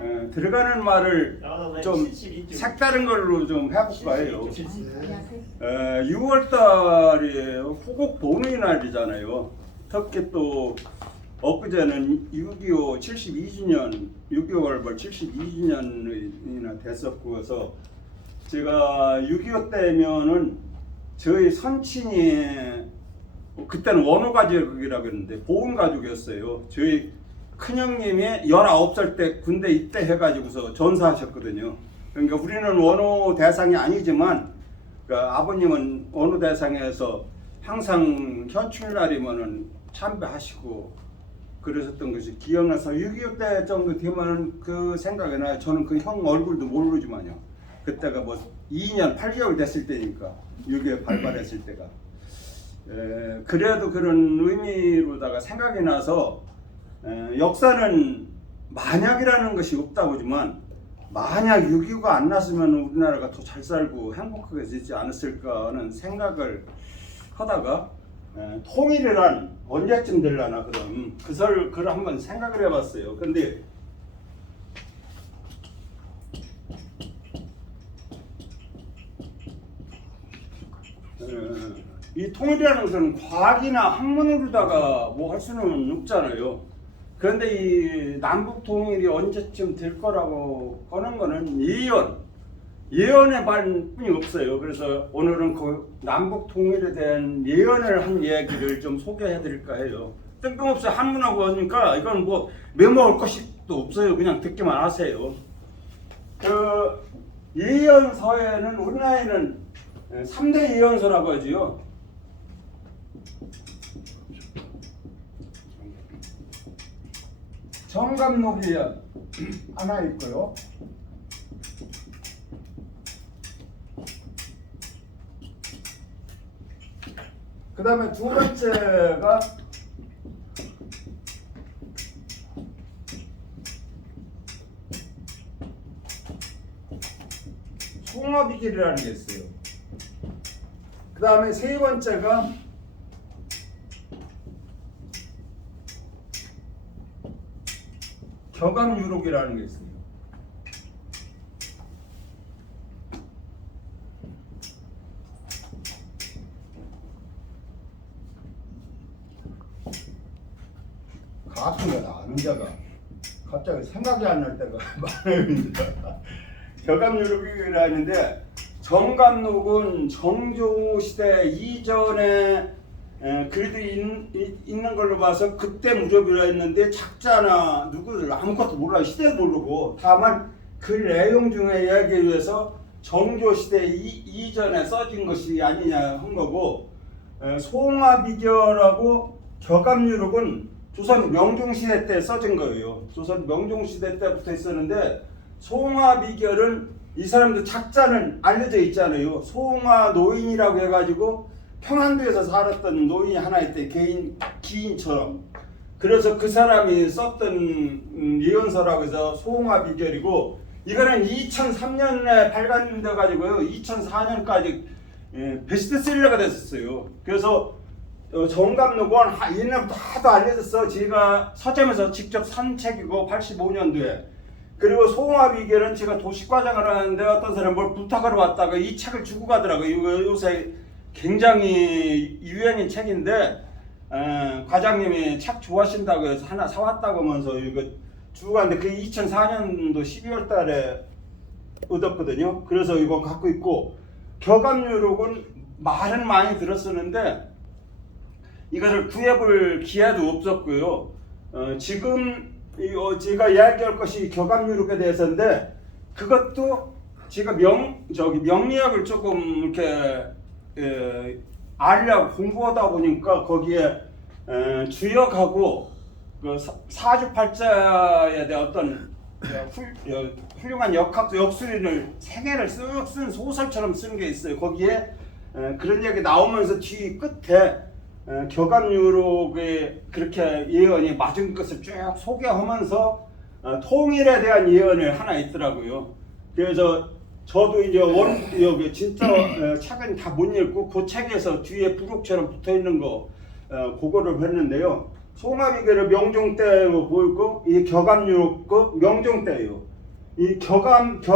들어가는 말을 좀 색다른 걸로 좀 해볼까 해요. 6월 달에 후국 보는 날이잖아요. 특히 또 엊그제는 6.25 72주년, 6.25월 72주년이나 됐었고 해서 제가 6.25 때면은 저희 선친이 그때는 원호가족이라고 했는데 보훈가족이었어요. 저희 큰형님이 19살 때 군대 입대해가지고서 전사하셨거든요. 그러니까 우리는 원호 대상이 아니지만 그러니까 아버님은 원호 대상에서 항상 현충날이면은 참배하시고 그러셨던 것이 기억나서 6.25 때 정도 되면 그 생각이 나요. 저는 그 형 얼굴도 모르지만요. 그때가 뭐 2년 8개월 됐을 때니까 6.25 발발했을 때가 그래도 그런 의미로다가 생각이 나서 역사는 만약이라는 것이 없다고 하지만 만약 6.25가 안 났으면 우리나라가 더 잘 살고 행복하게 되지 않았을까 하는 생각을 하다가 통일이란 언제쯤 되려나 그럼 그걸 한번 생각을 해봤어요. 근데 이 통일이라는 것은 과학이나 학문으로다가 뭐 할 수는 없잖아요. 그런데 이 남북 통일이 언제쯤 될 거라고 하는 거는 예언의 말뿐이 없어요. 그래서 오늘은 그 남북 통일에 대한 예언을 한 이야기를 좀 소개해 드릴까 해요. 뜬금없이 한문하고 하니까 이건 뭐 메모할 것이 또 없어요. 그냥 듣기만 하세요. 그 예언서에는 우리나라에는 3대 예언서라고 하지요. 정감록이 하나 있고요. 그 다음에 두 번째가 송화비길이라는 게 있어요. 그 다음에 세 번째가 격암유록이라는 게 있어요. 가끔가다 문제가 갑자기 생각이 안 날 때가 많아요. 격암유록이라는데 정감록은 정조시대 이전에 글도 있는 걸로 봐서 그때 무렵이라 했는데 작자나 누구를 아무것도 몰라요. 시대도 모르고 다만 그 내용 중에 이야기에 의해서 정조시대 이전에 써진 것이 아니냐 한 거고 송화비결하고 격암유록은 조선 명종시대 때 써진 거예요. 조선 명종시대 때부터 있었는데 송화비결은 이 사람들 작자는 알려져 있잖아요. 송화 노인이라고 해가지고 평안도에서 살았던 노인이 하나 있대. 기인처럼. 그래서 그 사람이 썼던 예언서라고 해서 송화비결이고 이거는 2003년에 발간돼 가지고요. 2004년까지 베스트셀러가 됐었어요. 그래서 정감록은 옛날부터 하도 알려졌어. 제가 서점에서 직접 산 책이고 85년도에. 그리고 송화비결은 제가 도시과장을 하는데 어떤 사람이 뭘 부탁하러 왔다가 이 책을 주고 가더라고요. 이거 요새 굉장히 유행인 책인데 과장님이 책 좋아하신다고 해서 하나 사왔다고 하면서 이거 주고 갔는데 그게 2004년도 12월 달에 얻었거든요. 그래서 이거 갖고 있고 격암유록은 말은 많이 들었었는데 이것을 구해볼 기회도 없었고요. 지금 제가 이야기할 것이 격암유록에 대해서인데 그것도 제가 명리학을 조금 이렇게 알려고 공부하다 보니까 거기에 주역하고 그 사주팔자에 대한 어떤 훌륭한 역학도 역술을 세 개를 쓱 쓴 소설처럼 쓴 게 있어요. 거기에 그런 얘기 나오면서 뒤 끝에 격암유록에 그렇게 예언이 맞은 것을 쭉 소개하면서 통일에 대한 예언을 하나 있더라고요. 그래서 저도 이제 여기 진짜 책은 다 못 읽고 그 책에서 뒤에 부록처럼 붙어 있는 거 그거를 했는데요. 송화비결은 명종 때 보이고 이 격암유록 거 명종 때예요. 이 격암이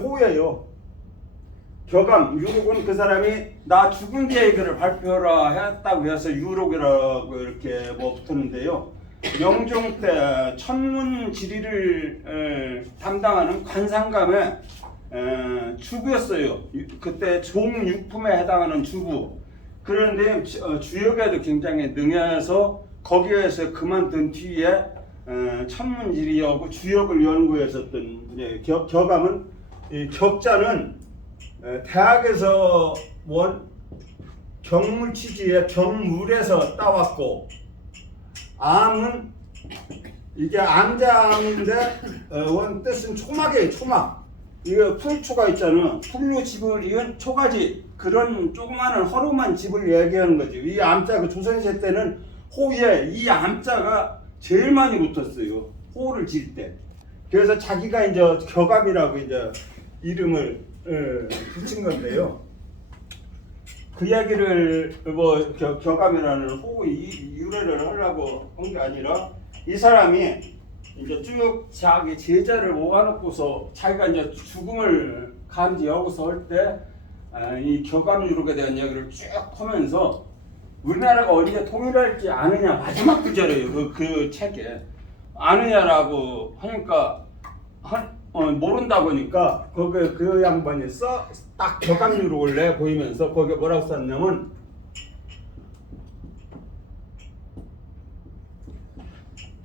호예요. 격암, 유록은 그 사람이 나 죽은 계획을 발표라 했다고 해서 유록이라고 이렇게 뭐 붙었는데요. 명종 때 천문 지리를 담당하는 관상감의 주부였어요. 그때 종육품에 해당하는 주부. 그런데 주역에도 굉장히 능해서 거기에서 그만둔 뒤에 천문지리하고 주역을 연구했었던 격암은, 이 격자는 대학에서 원 경물치지에 경물에서 따왔고, 암은 이게 암자암인데 원 뜻은 초막이에요. 초막. 이거 풀초가 있잖아. 풀로 집을 이은 초가지, 그런 조그마한 허름한 집을 얘기하는 거지. 이 암자, 그 조선시대 때는 호에 이 암자가 제일 많이 붙었어요. 호를 질 때. 그래서 자기가 이제 격암이라고 이제 이름을 붙인 건데요. 그 이야기를 뭐 격암이라는 호 유래를 하려고 한 게 아니라, 이 사람이 이제 쭉 자기 제자를 모아놓고서 자기가 이제 죽음을 감지하고서 할 때 이 격암 유록에 대한 이야기를 쭉 하면서 우리나라가 언제 통일할지 아느냐, 마지막 구절이에요. 그 책에 아느냐라고 하니까 모른다고 하니까 거기 그 양반이 딱 격암 유록을 내 보이면서 거기에 뭐라고 썼냐면,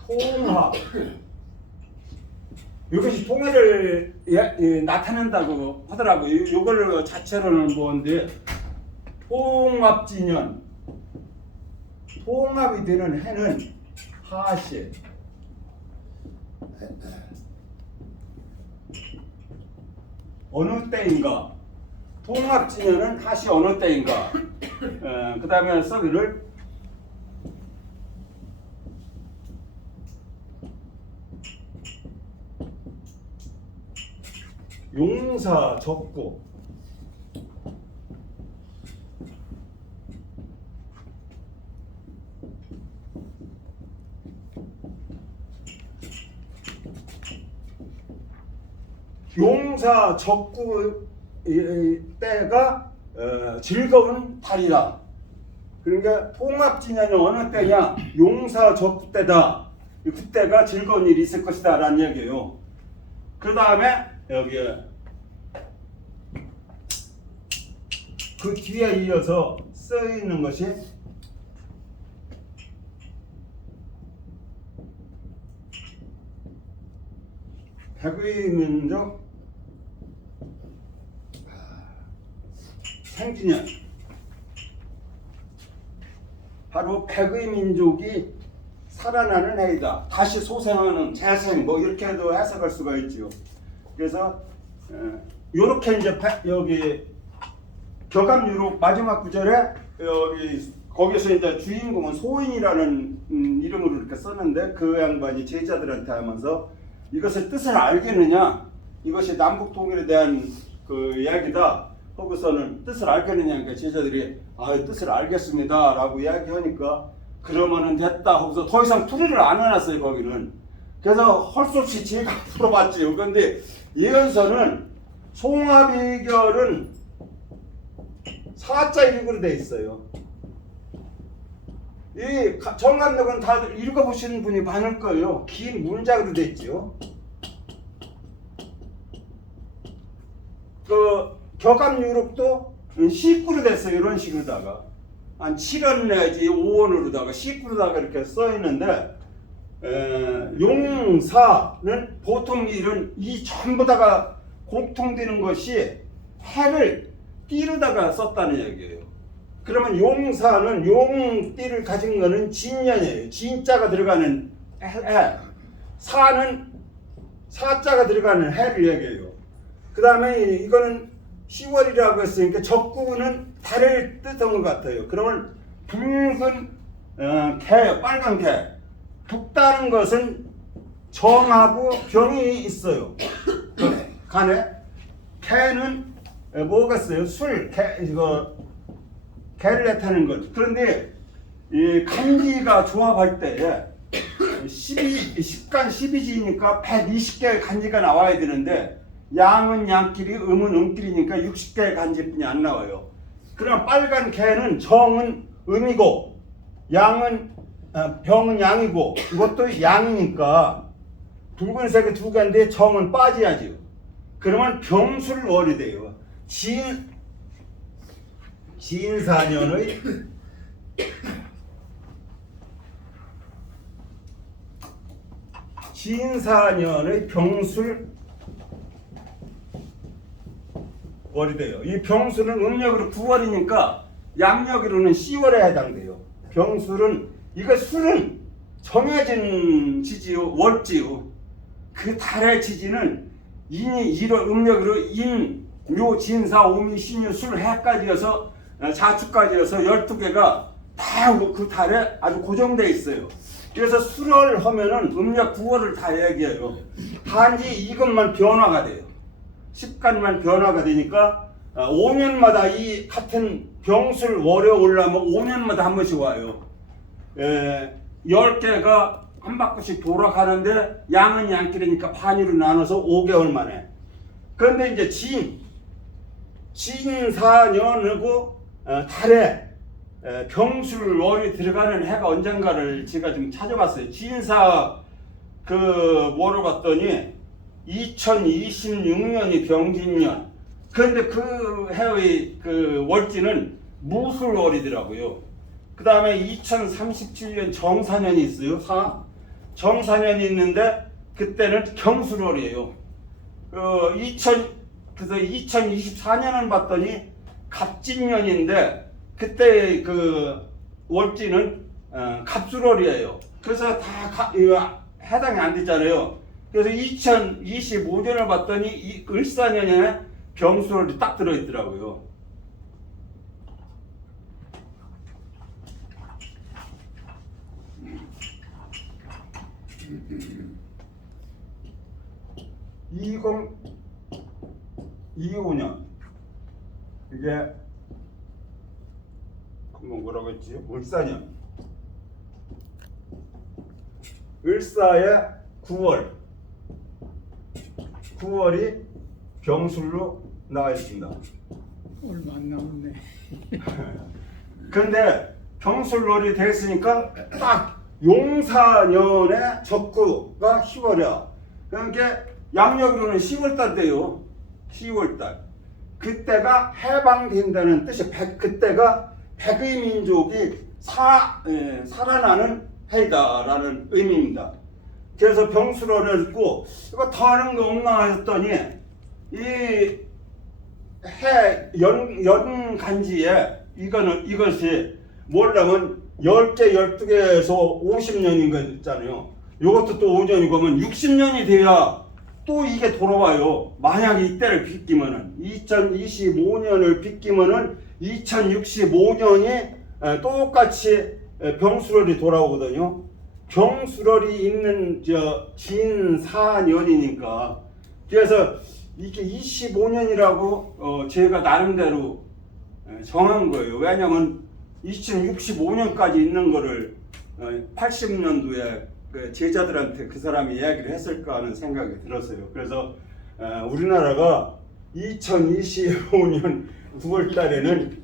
통합, 이것이 통일을 나타낸다고 하더라고요. 이걸 자체로는 뭔데, 통합진년, 통합이 되는 해는 하시, 어느 때인가, 통합진년은 하시 어느 때인가. 그 다음에 써기를 용사적구, 용사적구 때가 즐거운 달이다. 그러니까 통합진년이 어느 때냐, 용사적구 때다. 그때가 즐거운 일이 있을 것이다 라는 얘기예요. 그 다음에 여기에 그 뒤에 이어서 써 있는 것이 백의 민족 생기년, 바로 백의 민족이 살아나는 해이다. 다시 소생하는 재생, 뭐 이렇게도 해석할 수가 있지요. 그래서 요렇게 이제 여기 격암 유록 마지막 구절에 여기 거기서 이제 주인공은 소인이라는 이름으로 이렇게 썼는데, 그 양반이 제자들한테 하면서 이것의 뜻을 알겠느냐, 이것이 남북 통일에 대한 그 이야기다 하고서는 뜻을 알겠느냐, 그러니까 제자들이 뜻을 알겠습니다라고 이야기하니까 그러면은 됐다 하고서 더 이상 풀이를 안 해놨어요. 거기는. 그래서 할 수 없이 제가 풀어봤지요. 그런데 예언서는 송화비결은 사자 읽으로 돼 있어요. 이 정감독은 다들 읽어보시는 분이 많을 거예요. 긴 문장으로 돼 있죠. 그 격암 유록도 시구로 됐어요. 이런 식으로다가 한 7원 내지 5원으로다가 시구로다가 이렇게 써 있는데, 용사는 보통 일은 이 전부 다가 공통되는 것이 해를 띠로다가 썼다는 얘기예요. 그러면 용사는 용띠를 가진 거는 진년이에요. 진자가 들어가는 해. 사는 사자가 들어가는 해를 얘기해요. 그 다음에 이거는 10월이라고 했으니까 적구는 달을 뜻한 것 같아요. 그러면 붉은 개, 빨간 개. 붉다는 것은 정하고 병이 있어요. 간에. 개는 뭐겠어요? 술, 개를 나타내는 것. 그런데 이 간기가 조합할 때에 10간 12지니까 120개의 간지가 나와야 되는데 양은 양끼리 음은 음끼리니까 60개의 간지뿐이 안 나와요. 그럼 빨간 개는 정은 음이고 양은 병은 양이고 이것도 양이니까 붉은색이 두 개인데 정은 빠져야죠. 그러면 병술월이 돼요. 진사년의 병술월이 돼요. 이 병술은 음력으로 9월이니까 양력으로는 10월에 해당돼요. 병술은 이거 술은 정해진 지지요, 월지요. 그 달의 지지는 인이 1월 음력으로 인, 묘, 진사, 오미, 신유, 술, 해까지여서 자축까지여서 12개가 다 그 달에 아주 고정되어 있어요. 그래서 술을 하면은 음력 9월을 다 얘기해요. 단지 이것만 변화가 돼요. 10간만 변화가 되니까 5년마다 이 같은 병술 월에 올라면 5년마다 한 번씩 와요. 10개가 한 바퀴씩 돌아가는데 양은 양끼리니까 반으로 나눠서 5개월 만에. 그런데 이제 진사년이고 달에 병술월이 들어가는 해가 언젠가를 제가 좀 찾아봤어요. 진사 그 뭐로 봤더니 2026년이 병진년. 그런데 그 해의 그 월지는 무술월이더라고요. 그 다음에 2037년 정사년이 있어요. 정사년이 있는데 그때는 경술월이에요. 그래서 2024년은 봤더니 갑진년인데 그때 그 월지는 갑술월이에요. 그래서 다 해당이 안 됐잖아요. 그래서 2025년을 봤더니 이 을사년에 병술월이 딱 들어있더라고요. (2025년) 이게 뭐라고 했지? 을사년. 을사의 9월이 병술로 나와 있습니다. 얼마 안 남았네. 근데 병술월이 됐으니까 딱 용사년의 적구가 10월이야. 그러니까 양력으로는 10월달 돼요. 10월달. 그때가 해방된다는 뜻이 그때가 백의 민족이 살아나는 해다라는 의미입니다. 그래서 병술월을 듣고 이거 다른 거 없나 했더니 이 해 연간지에 이것이 뭐라면 10개, 12개에서 50년인 거 있잖아요. 이것도 또 5년이고 하면 60년이 돼야 또 이게 돌아와요. 만약에 이때를 비끼면은 2025년을 비끼면은 2065년이 똑같이 병술월이 돌아오거든요. 병술월이 있는 진사년이니까. 그래서 이게 25년이라고 제가 나름대로 정한 거예요. 왜냐면 2065년까지 있는 거를 80년도에 제자들한테 그 사람이 이야기를 했을까 하는 생각이 들었어요. 그래서 우리나라가 2025년 9월 달에는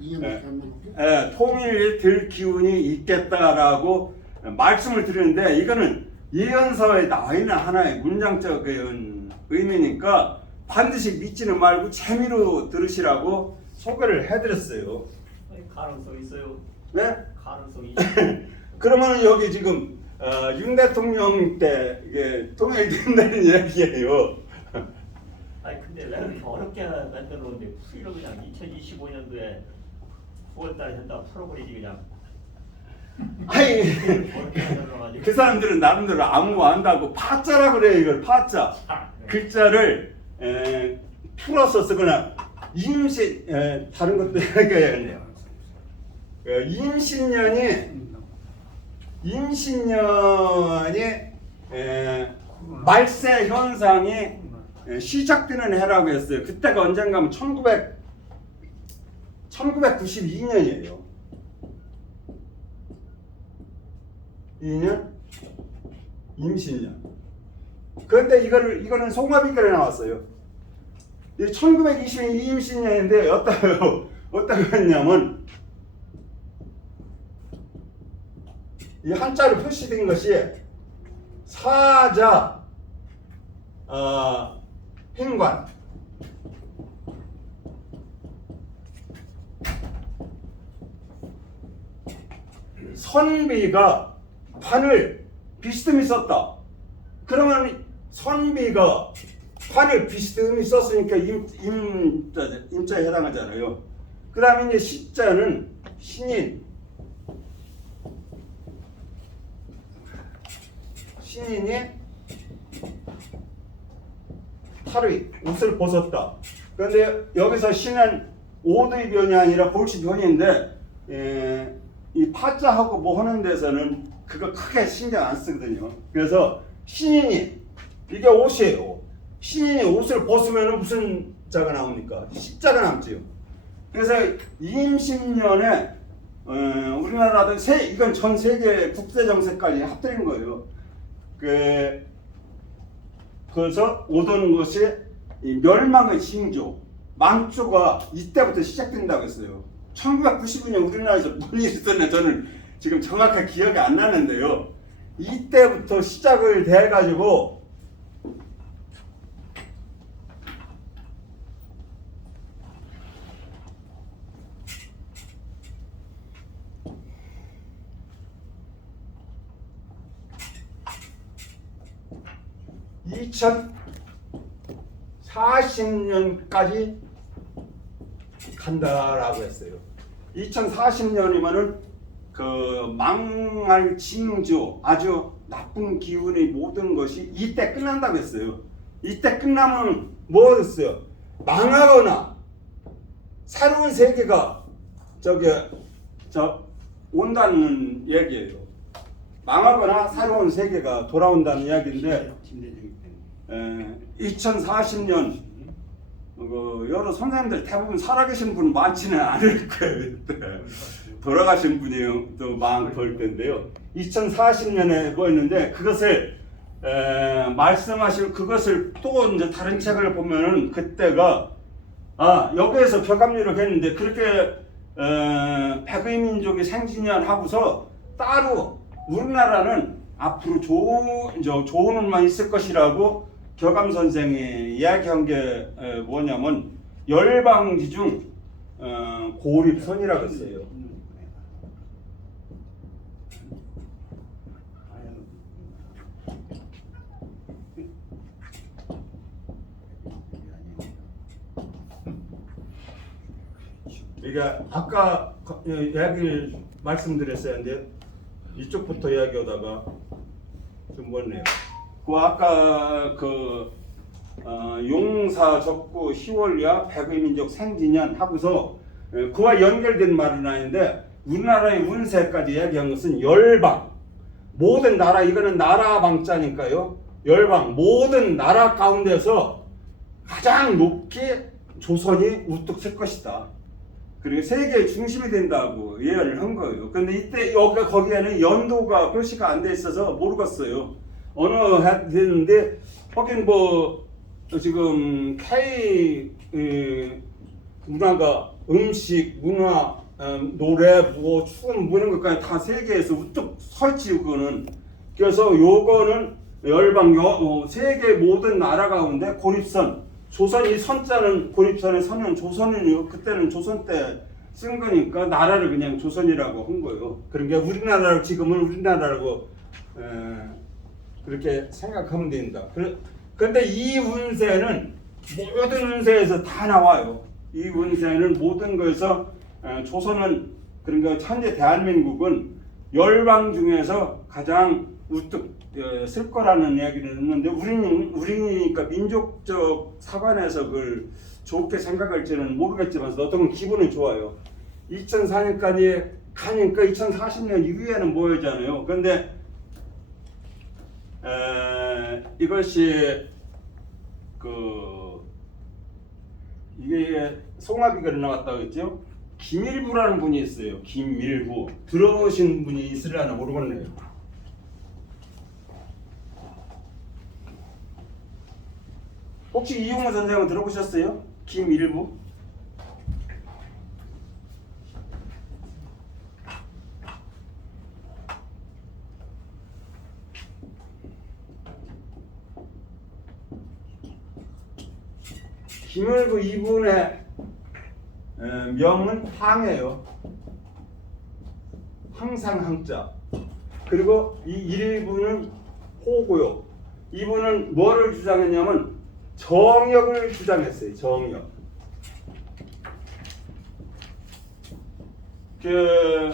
통일될 기운이 있겠다라고 말씀을 드리는데 이거는 예언서에 나와 있는 하나의 문장적인 의미니까 반드시 믿지는 말고 재미로 들으시라고 소개를 해드렸어요. 가능성 있어요. 네? 가능성이. 그러면 여기 지금 윤 대통령 때 이게 통일된다는 이야기예요. 아니 근데 왜 이렇게 어렵게 만들어 놓는데 풀이로 그냥 2025년도에 9월달에 한다 풀어버리지 그냥. 아니 어렵게 만들어가지고. 그 사람들은 나름대로 아무 안다고 파자라 그래요. 이걸 파자. 글자를 풀어서 쓰거나 다른 것도 얘기해야겠네요. 임신년이 말세 현상이 시작되는 해라고 했어요. 그때가 언젠가 하면 1992년이에요. 2년? 임신년. 그런데 이거는 송화비결에 나왔어요. 이 1922 임신년인데 어떤 거냐면 이 한자로 표시된 것이 사자 행관 선비가 판을 비스듬히 썼다. 그러면 선비가 판을 비스듬히 썼으니까 임자에 해당하잖아요. 그 다음에 이제 시자는 신인이 탈의 옷을 벗었다. 그런데 여기서 신은 오의 변이 아니라 볼시 변인데 이 파자하고 뭐 하는 데서는 그거 크게 신경 안 쓰거든요. 그래서 신인이 이게 옷이에요. 신인이 옷을 벗으면 무슨 자가 나옵니까? 십자가 남지요. 그래서 임신년에 우리나라도 이건 전 세계 국제 정세까지 합들인 거예요. 그래서 오던 것이 이 멸망의 징조, 망조가 이때부터 시작된다고 했어요. 1999년 우리나라에서 뭔 일이 있었나 저는 지금 정확하게 기억이 안 나는데요. 이때부터 시작을 돼가지고 (2040년까지) 간다라고 했어요. 2040년이면은 그 망할 징조, 아주 나쁜 기운의 모든 것이 이때 끝난다고 했어요. 이때 끝나면 뭐였어요? 망하거나 새로운 세계가 온다는 얘기예요. 망하거나 새로운 세계가 돌아온다는 이야기인데 2040년 여러 선생님들 대부분 살아계신 분 많지는 않을 거예요. 돌아가신 분이 또 많을 텐데요. 2040년에 뭐였는데 그것을 말씀하실 그것을 또 이제 다른 책을 보면은 그때가 여기에서 벽압류를 했는데 그렇게 백의 민족이 생진년 하고서 따로 우리나라는 앞으로 좋은 일만 있을 것이라고 격암 선생이 이야기한 게 뭐냐면 열방지 중 고립선이라고 했어요. 이게 아까 이야기를 말씀드렸었는데 이쪽부터 이야기하다가 좀 멀네요. 아까 용사 적구 희월야 백의민족 생진년 하고서 그와 연결된 말은 아닌데 우리나라의 운세까지 이야기한 것은 열방 모든 나라 이거는 나라 방자니까요. 열방 모든 나라 가운데서 가장 높게 조선이 우뚝 설 것이다. 그리고 세계의 중심이 된다고 예언을 한 거예요. 근데 이때 거기에는 연도가 표시가 안 돼 있어서 모르겠어요. 어느 했는데 하긴 뭐 지금 K 문화가 음식, 문화, 노래, 춤 이런 것까지 다 세계에서 우뚝 설치고 그거는 그래서 요거는 열방 세계 모든 나라 가운데 고립선 조선이 선자는 고립선의 선은 조선이요. 그때는 조선 때 쓴 거니까 나라를 그냥 조선이라고 한 거예요. 그러니까 우리나라로 지금은 우리나라라고 그렇게 생각하면 된다. 그런데 이 운세는 모든 운세에서 다 나와요. 이 운세는 모든 거에서 조선은 그러니까 현재 대한민국은 열방 중에서 가장 우뚝 쓸 거라는 이야기를 했는데 우리니까 민족적 사관에서 그걸 좋게 생각할지는 모르겠지만 어떤 건 기분은 좋아요. 2004년까지 가니까 2040년 이후에는 뭐였잖아요. 그런데 이것이 이게 송화비결에 나왔다고 했죠. 김일부라는 분이 있어요. 김일부 들어보신 분이 있으려나 모르겠네요. 혹시 이용호 선생은 들어보셨어요? 김일부? 김일부 이분의 명은 항이에요. 항상 항자. 그리고 이 일부는 호고요. 이분은 뭐를 주장했냐면 정역을 주장했어요. 정역. 그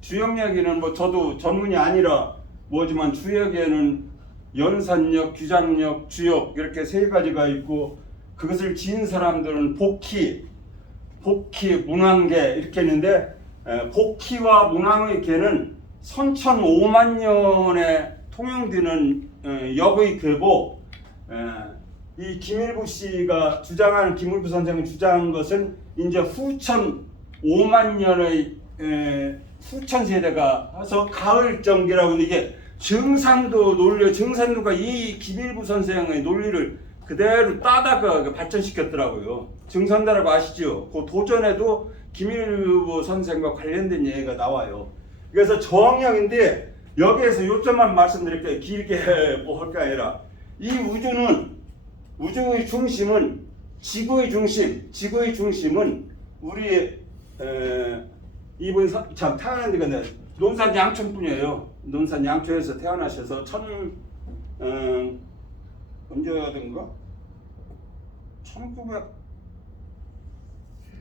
주역역에는 뭐 저도 전문이 아니라 뭐지만 주역에는 연산역, 규장역, 주역 이렇게 세 가지가 있고 그것을 지은 사람들은 복희, 문왕계 이렇게 했는데 복희와 문왕의 계는 선천 5만 년에 통용되는 역의 계고 이 김일부 씨가 주장하는 김일부 선생이 주장한 것은 이제 후천 5만 년의 후천 세대가 와서 가을 정기라고 하는데 이게 증산도 논리, 증산도가 이 김일부 선생의 논리를 그대로 따다가 발전시켰더라고요. 증산도라고 아시죠? 그 도전에도 김일부 선생과 관련된 얘기가 나와요. 그래서 정역인데 여기에서 요점만 말씀드릴게요. 길게 뭐 할 게 아니라 이 우주의 중심은 지구의 중심은 우리 이분 참 태어난 데가 논산 양천분이에요. 논산 양천에서 태어나셔서 언제든가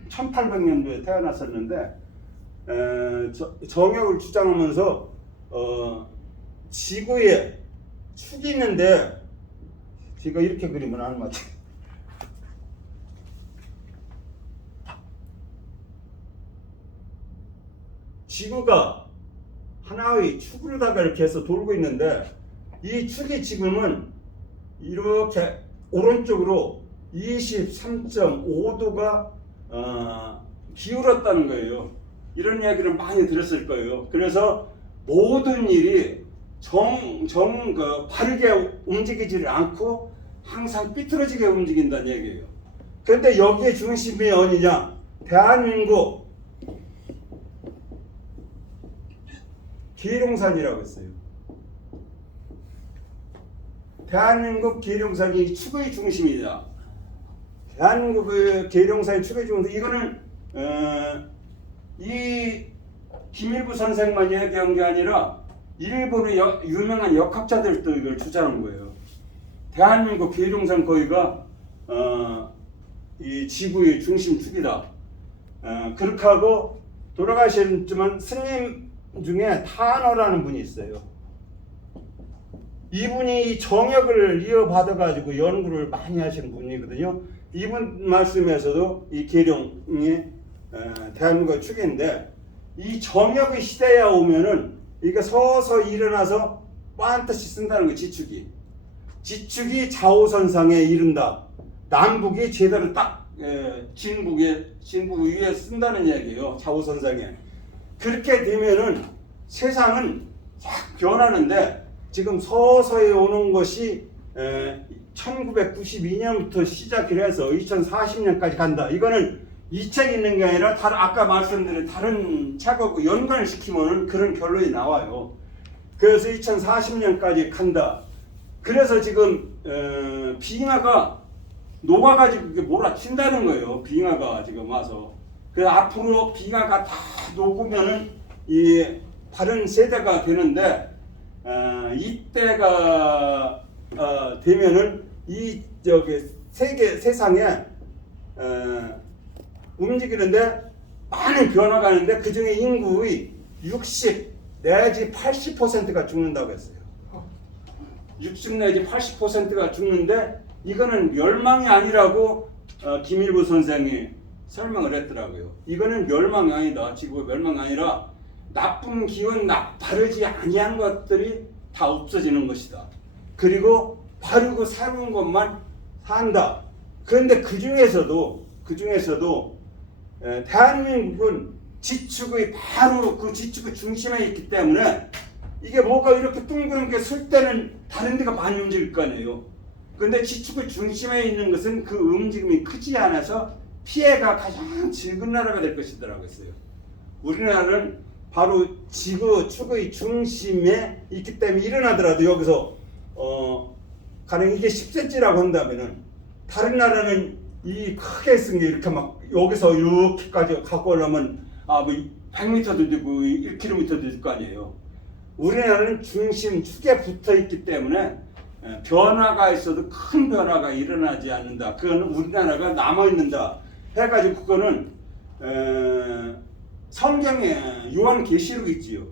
1800년도에 태어났었는데 정역을 주장하면서 지구에 축이 있는데 제가 이렇게 그리면 안 맞죠. 지구가 하나의 축으로다가 이렇게 해서 돌고 있는데 이 축이 지금은 이렇게 오른쪽으로 23.5도가 기울었다는 거예요. 이런 이야기를 많이 들었을 거예요. 그래서 모든 일이 바르게 움직이지를 않고 항상 삐뚤어지게 움직인다는 얘기예요. 그런데 여기에 중심이 어디냐? 대한민국 계룡산이라고 했어요. 대한민국 계룡산이 축의 중심이다. 대한민국 계룡산이 축의 중심. 이거는 이 김일부 선생만 얘기한 게 아니라 일본의 유명한 역학자들도 이걸 주장한 거예요. 대한민국 계룡산 거기가 이 지구의 중심 축이다. 그렇게 하고 돌아가셨지만 스님 중에 탄어라는 분이 있어요. 이분이 정역을 이어받아가지고 연구를 많이 하시는 분이거든요. 이분 말씀에서도 이 계룡이 대한민국의 축인데 이 정역의 시대에 오면은 이게 서서히 일어나서 반드시 쓴다는 거예요. 지축이 좌우선상에 이른다. 남북이 제대로 딱 진북 위에 쓴다는 얘기예요. 좌우선상에. 그렇게 되면은 세상은 확 변하는데 지금 서서히 오는 것이 1992년부터 시작을 해서 2040년까지 간다. 이거는 이 책이 있는 게 아니라 아까 말씀드린 다른 책하고 연관을 시키면 그런 결론이 나와요. 그래서 2040년까지 간다. 그래서 지금 빙하가 녹아가지고 이게 몰아친다는 거예요. 빙하가 지금 와서. 그래서 앞으로 빙하가 다 녹으면은 이 다른 세대가 되는데 이때가 되면은 이 세상에 움직이는데 많은 변화가 있는데 그 중에 인구의 60 내지 80%가 죽는다고 했어요. 60 내지 80%가 죽는데 이거는 멸망이 아니라고 김일부 선생이 설명을 했더라고요. 이거는 멸망이 아니다. 지구가 멸망이 아니라 나쁜 기운, 바르지 아니한 것들이 다 없어지는 것이다. 그리고 바르고 새로운 것만 산다. 그런데 그 중에서도 대한민국은 지축의 바로 그 지축의 중심에 있기 때문에 이게 뭐가 이렇게 둥그렇게 설 때는 다른 데가 많이 움직일 거 아니에요. 근데 지축의 중심에 있는 것은 그 움직임이 크지 않아서 피해가 가장 적은 나라가 될 것이더라고 했어요. 우리나라는 바로 지구축의 중심에 있기 때문에 일어나더라도 여기서 가령 이게 10cm라고 한다면은 다른 나라는 이 크게 쓴 게 이렇게 막 여기서 이렇게까지 갖고 오려면 뭐 100m도 되고 1km도 될 거 아니에요. 우리나라는 중심 축에 붙어 있기 때문에 변화가 있어도 큰 변화가 일어나지 않는다. 그건 우리나라가 남아 있는다. 해가지고 그거는 성경에 요한계시록 있지요.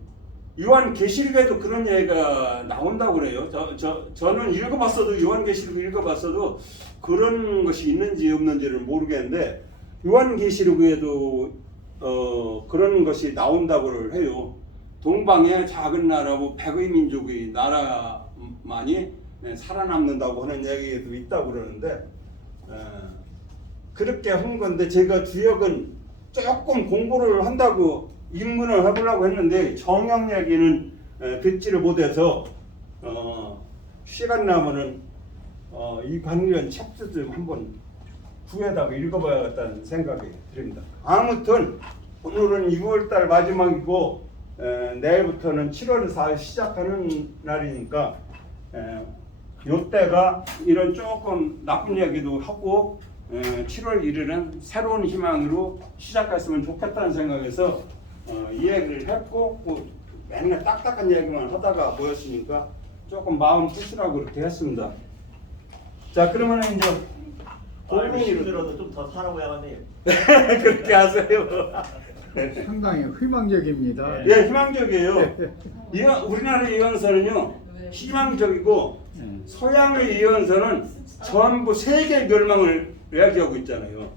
요한계시록에도 그런 얘기가 나온다고 그래요. 저는 읽어봤어도 요한계시록 읽어봤어도 그런 것이 있는지 없는지를 모르겠는데 요한계시록에도 그런 것이 나온다고 해요. 동방의 작은 나라, 백의 민족의 나라만이 살아남는다고 하는 얘기도 있다고 그러는데 그렇게 한 건데 제가 주역은 조금 공부를 한다고 입문을 해보려고 했는데 정형 얘기는 듣지를 못해서 시간 나면은 이 관련 책도 좀 한번 구해다가 읽어봐야겠다는 생각이 듭니다. 아무튼 오늘은 6월달 마지막이고 내일부터는 7월 4일 시작하는 날이니까 요때가 이런 조금 나쁜 얘기도 하고 7월 1일은 새로운 희망으로 시작했으면 좋겠다는 생각에서 이 얘기를 했고 맨날 딱딱한 얘기만 하다가 모였으니까 조금 마음 푸시라고 그렇게 했습니다. 자 그러면 이제 힘들어도 좀 더 살아보야겠네요. 그렇게 하세요. 상당히 희망적입니다. 예, 희망적이에요. 우리나라 예언서는요 희망적이고 서양의 예언서는 전부 세계 멸망을 이야기하고 있잖아요.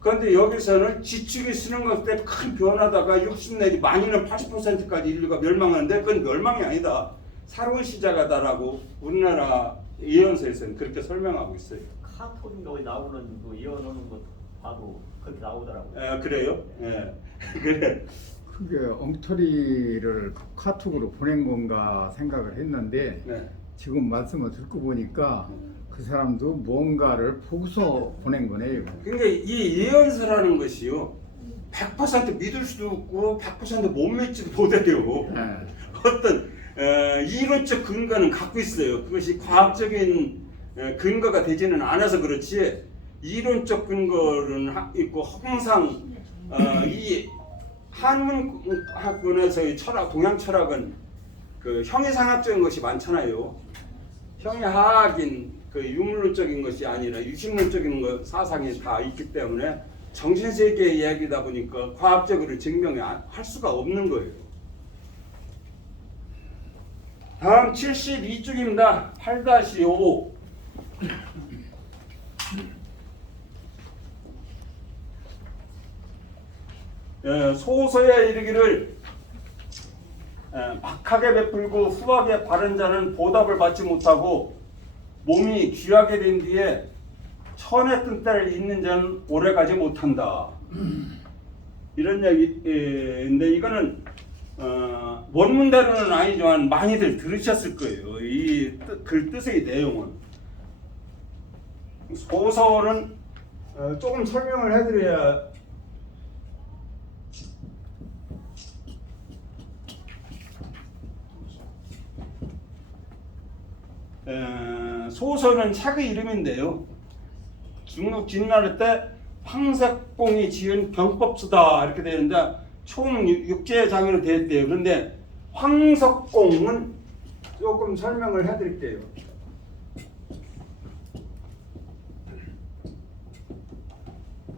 그런데 여기서는 지축이 쓰는 것에 큰 변화다가 60 내지 많이는 80%까지 인류가 멸망하는데 그건 멸망이 아니다. 새로운 시작하다라고 우리나라 예언서에서는 그렇게 설명하고 있어요. 카톡인가 어디 나오는 그 예언하는 것 봐도 그렇게 나오더라고요. 그래요? 예. 그래. 그게 엉터리를 카톡으로 보낸 건가 생각을 했는데 네. 지금 말씀을 듣고 보니까 그 사람도 뭔가를 보고서 보낸 거네요. 그러니까 이 예언서라는 것이요 100% 믿을 수도 없고 100%못 믿지도 못해요. 어떤 이론적 근거는 갖고 있어요. 그것이 과학적인 근거가 되지는 않아서 그렇지 이론적 근거는 있고 항상 이 한문학문에서의 철학, 동양 철학은 그 형이상학적인 것이 많잖아요. 형이하학인 그 유물론적인 것이 아니라 유식론적인 사상이 다 있기 때문에 정신세계의 이야기다 보니까 과학적으로 증명할 수가 없는 거예요. 다음 72쪽입니다. 8-5 소서에 이르기를 막하게 베풀고 후하게 바른 자는 보답을 받지 못하고 몸이 귀하게 된 뒤에 천의 뜬 때를 잇는 자는 오래가지 못한다. 이런 얘기인데 이거는 원문대로는 아니지만 많이들 들으셨을 거예요. 이 글 뜻의 내용은 소서는 조금 설명을 해드려야 소서는 책의 이름인데요. 중국 진나라 때 황석봉이 지은 병법수다 이렇게 되는데 총 6제장으로 되어 있대요. 그런데 황석공은 조금 설명을 해드릴게요.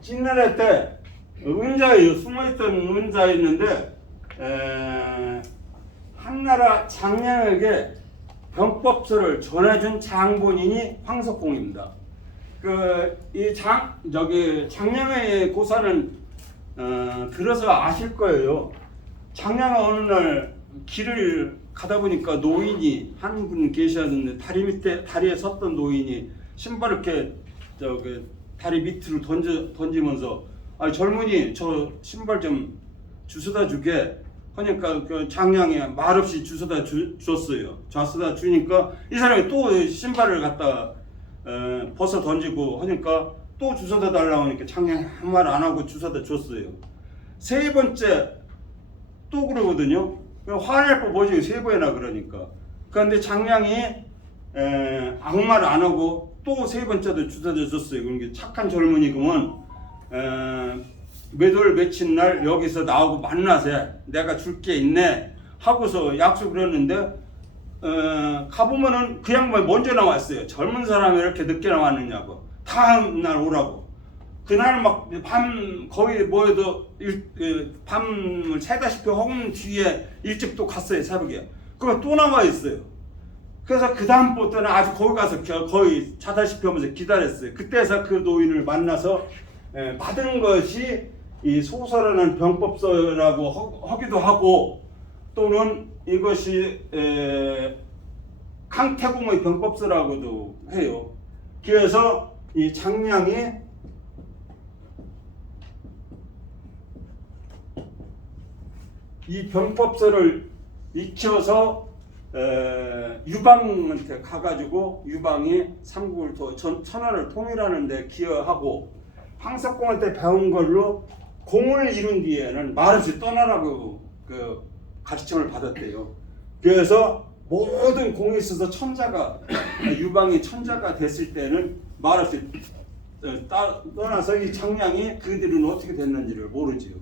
진나라 때 은자예요. 숨어있던 은자였는데 한나라 장량에게 병법서를 전해준 장본인이 황석공입니다. 장량의 고사는 들어서 아실 거예요. 장량의 어느 날 길을 가다 보니까 노인이 한 분 계셨는데 다리에 섰던 노인이 신발을 이렇게 다리 밑으로 던지면서 젊은이 저 신발 좀 주워다 주게 하니까 그 장량이 말없이 주워다 줬어요. 주워다 주니까 이 사람이 또 신발을 갖다 벗어 던지고 하니까 또 주워다 달라고 하니까 창량이 아무 말 안 하고 주워다 줬어요. 세 번째 또 그러거든요. 화낼 법보지 세 번이나 그러니까. 그런데 장량이 아무 말 안 하고 또 세 번째도 주워다 줬어요. 그러니까 착한 젊은이 그러면 몇월 며칠 날 여기서 나하고 만나세. 내가 줄 게 있네 하고서 약속을 했는데 가보면은 그 양반이 먼저 나왔어요. 젊은 사람이 이렇게 늦게 나왔느냐고. 다음 날 오라고. 그날 막 밤 거의 뭐해도 밤을 새다시피 하는 뒤에 일찍 또 갔어요. 새벽에. 그거 또 나와 있어요. 그래서 그 다음부터는 아주 거기 가서 거의 자다시피 하면서 기다렸어요. 그때서 그 노인을 만나서 받은 것이 이 소설하는 병법서라고 하기도 하고, 또는 이것이 강태공의 병법서라고도 해요. 그래서 이 장량이 이 병법서를 익혀서 유방한테 가가지고 유방이 삼국을 천하를 통일하는 데 기여하고, 황석공한테 배운 걸로 공을 이룬 뒤에는 말없이 떠나라고 그 가르침을 받았대요. 그래서 모든 공에 있어서 천자가 유방이 천자가 됐을 때는 말없이 떠나서 이 장량이 그 뒤로는 어떻게 됐는지를 모르지요.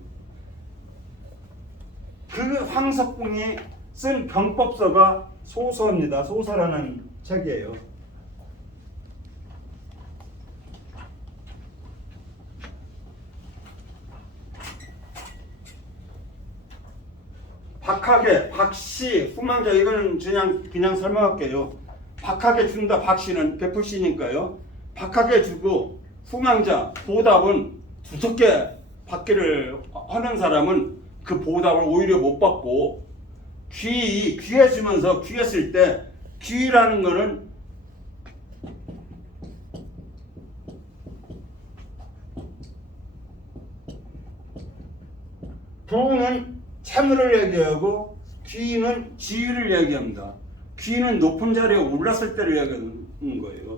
그 황석공이 쓴 병법서가 소서입니다. 소서라는 책이에요. 박학의 박씨 후망자, 이거는 그냥 설명할게요. 박학의 준다, 박씨는 베풀씨니까요. 박학의 주고 후망자 보답은 두텁게 받기를 하는 사람은 그 보답을 오히려 못 받고, 귀해주면서 귀했을 때, 귀라는 거는 부는 참을 얘기하고 귀는 지위를 얘기합니다. 귀는 높은 자리에 올랐을 때를 얘기하는 거예요.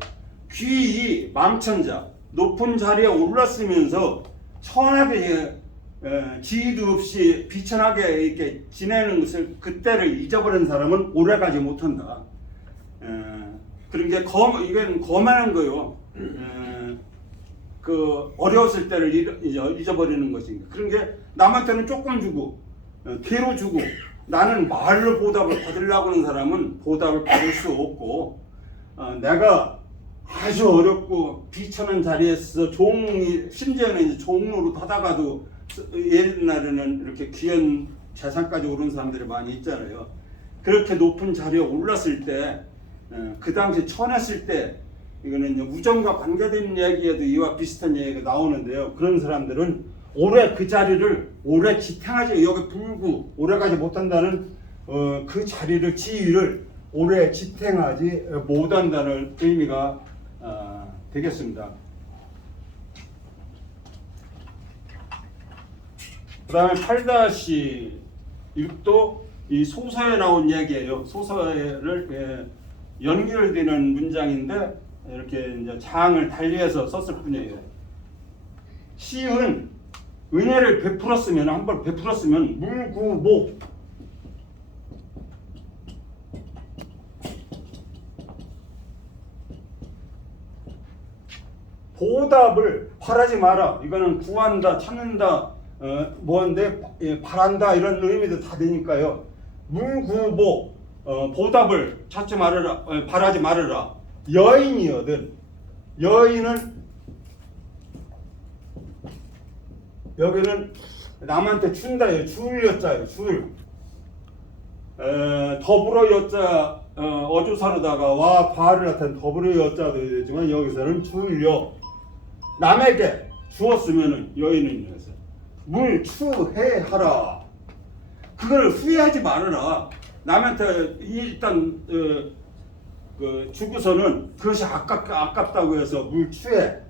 귀이 망천자, 높은 자리에 올랐으면서 천하게 지위도 없이 비천하게 이렇게 지내는 것을, 그때를 잊어버린 사람은 오래가지 못한다. 그런 게 이건 거만한 거요. 그 어려웠을 때를 잊어버리는 것이니까. 그런 게 남한테는 조금 주고 뒤로 주고, 나는 말로 보답을 받으려고 하는 사람은 보답을 받을 수 없고, 내가 아주 어렵고 비천한 자리에서 심지어는 이제 종로로 하다가도 옛날에는 이렇게 귀한 재산까지 오른 사람들이 많이 있잖아요. 그렇게 높은 자리에 올랐을 때, 그 당시 천했을 때, 이거는 이제 우정과 관계된 얘기에도 이와 비슷한 얘기가 나오는데요. 그런 사람들은 오래 그 자리를 오래 지탱하지, 여기 불구 오래가지 못한다는 그 자리를, 지위를 오래 지탱하지 못한다는 의미가 되겠습니다. 그 다음에 8-6도 이 소서에 나온 얘기예요. 소서를 연결되는 문장인데 이렇게 이제 장을 달리해서 썼을 뿐이에요. 시은 은혜를 베풀었으면, 한번 베풀었으면 물구목, 보답을 바라지 마라. 이거는 구한다, 찾는다, 뭐한데 바란다, 이런 의미도 다 되니까요. 물구목, 보답을 찾지 말아라, 바라지 말아라. 여인이거든. 여인은 여기는 남한테 준다예요. 줄 여자예요. 줄. 더불어 여자, 어조사르다가 와 과를 나타낸 더불어 여자도 되지만 여기서는 줄여. 남에게 주었으면은 여인은 여기서 물추해하라. 그걸 후회하지 말아라. 남한테 일단 주고서는 그것이 아깝다고 해서 물추해.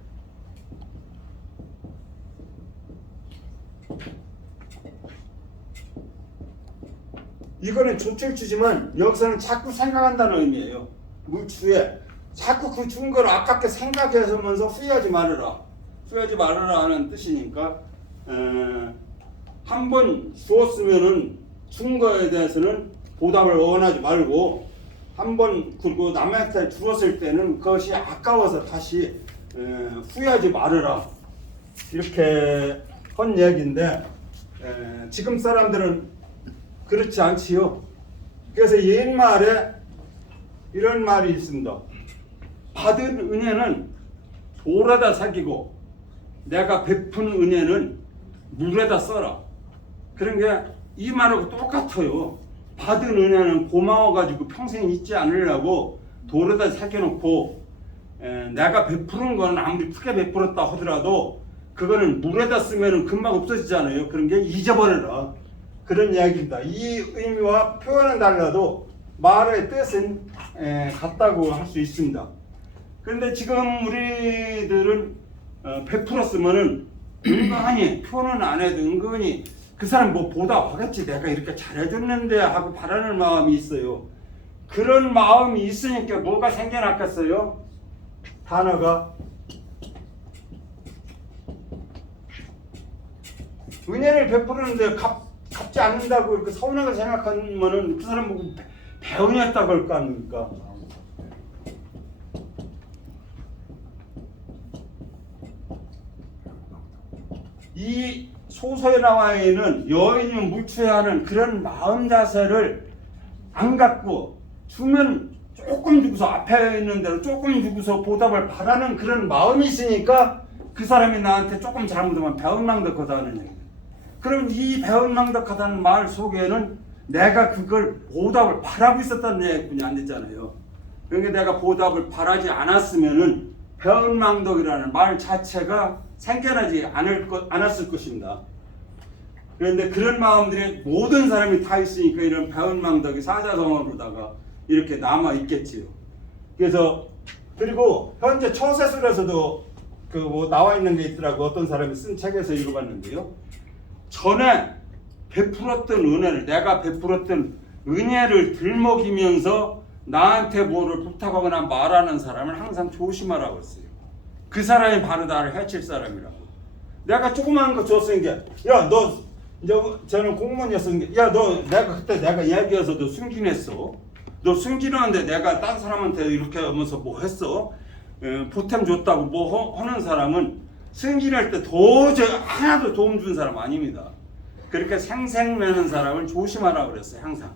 이거는 조철주지만 여기서는 자꾸 생각한다는 의미예요. 물추해. 자꾸 그 준 걸 아깝게 생각해서면서 후회하지 말아라. 후회하지 말아라 하는 뜻이니까 한 번 주었으면은 준 거에 대해서는 보답을 원하지 말고 한 번 그리고 남한테 주었을 때는 그것이 아까워서 다시 후회하지 말아라. 이렇게 한 얘기인데 지금 사람들은 그렇지 않지요. 그래서 옛말에 이런 말이 있습니다. 받은 은혜는 돌에다 새기고 내가 베푼 은혜는 물에다 써라. 그런 게 이 말하고 똑같아요. 받은 은혜는 고마워가지고 평생 잊지 않으려고 돌에다 새겨놓고 내가 베푸는 건 아무리 크게 베풀었다 하더라도 그거는 물에다 쓰면은 금방 없어지잖아요. 그런 게 잊어버려라. 그런 이야기입니다. 이 의미와 표현은 달라도 말의 뜻은 같다고 할 수 있습니다. 그런데 지금 우리들은 베풀었으면은 은근히 표현은 안 해도 은근히 그 사람 뭐 보답하겠지, 내가 이렇게 잘해줬는데 하고 바라는 마음이 있어요. 그런 마음이 있으니까 뭐가 생겨났겠어요? 단어가 은혜를 베푸는데 갚지 않는다고 이렇게 서운하게 생각하면은 그 사람 보고 배은이었다고 할 거 아닙니까? 이 소설에 나와 있는 여인이 물추해하는 그런 마음 자세를 안 갖고 주면 조금 주고서 앞에 있는 대로 조금 주고서 보답을 바라는 그런 마음이 있으니까 그 사람이 나한테 조금 잘못하면 배은망덕하다는 얘기예요. 그럼 이 배은망덕하다는 말 속에는 내가 그걸 보답을 바라고 있었다는 얘기뿐이 안 됐잖아요. 그러니까 내가 보답을 바라지 않았으면은 배은망덕이라는 말 자체가 생겨나지 않았을 것입니다. 그런데 그런 마음들이 모든 사람이 다 있으니까 이런 배은망덕이 사자성어로다가 이렇게 남아 있겠지요. 그래서 그리고 현재 처세술에서도 그 뭐 나와 있는 게 있더라고. 어떤 사람이 쓴 책에서 읽어봤는데요. 전에 베풀었던 은혜를, 내가 베풀었던 은혜를 들먹이면서 나한테 뭐를 부탁하거나 말하는 사람을 항상 조심하라고 했어요. 그 사람이 바로 나를 해칠 사람이라고. 내가 조그마한 거 줬으니까, 야, 너, 저는 공무원이었으니까, 야, 너, 그때 내가 이야기해서 너 승진했어. 너 승진하는데 내가 딴 사람한테 이렇게 하면서 뭐 했어? 보탬 줬다고 뭐 하는 사람은 승진할 때 도저히 하나도 도움 준 사람 아닙니다. 그렇게 생색내는 사람을 조심하라고 그랬어요, 항상.